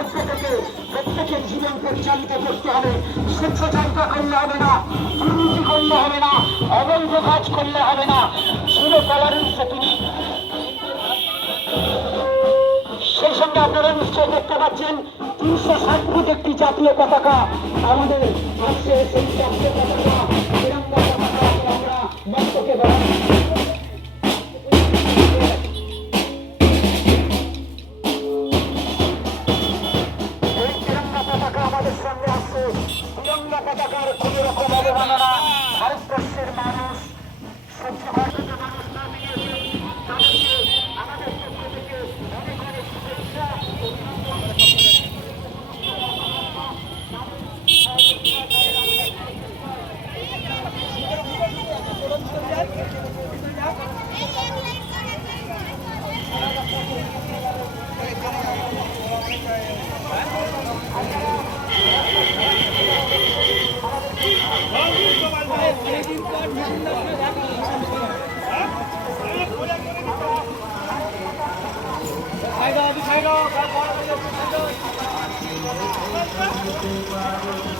মধ্য থেকে প্রত্যেকের জীবন পরিচালিত করতে হবে। স্বেচ্ছাচারিতা করলে হবে না, দুর্নীতি করলে হবে না, অবৈধ কাজ করলে হবে না। জিরো টলারেন্সে তিনি সেই সঙ্গে আপনারা নিশ্চয় দেখতে পাচ্ছেন 360 ফুট একটি জাতীয় পতাকা আমাদের আসছে। সেই জাতীয় পতাকা তিরঙ্গা পতাকা আমরা মস্তকে বাড়াই। এই তিরঙ্গা পতাকা আমাদের সঙ্গে আসছে। তিরঙ্গা পতাকার কোন রকম অবমাননা ভারতবর্ষের মানুষ সহ্য করতে মানুষ না দিয়েছে। তাদেরকে আমাদের পক্ষ থেকে অনেক অনেক শুভেচ্ছা। Hãy subscribe cho kênh Ghiền Mì Gõ để không bỏ lỡ những video hấp dẫn।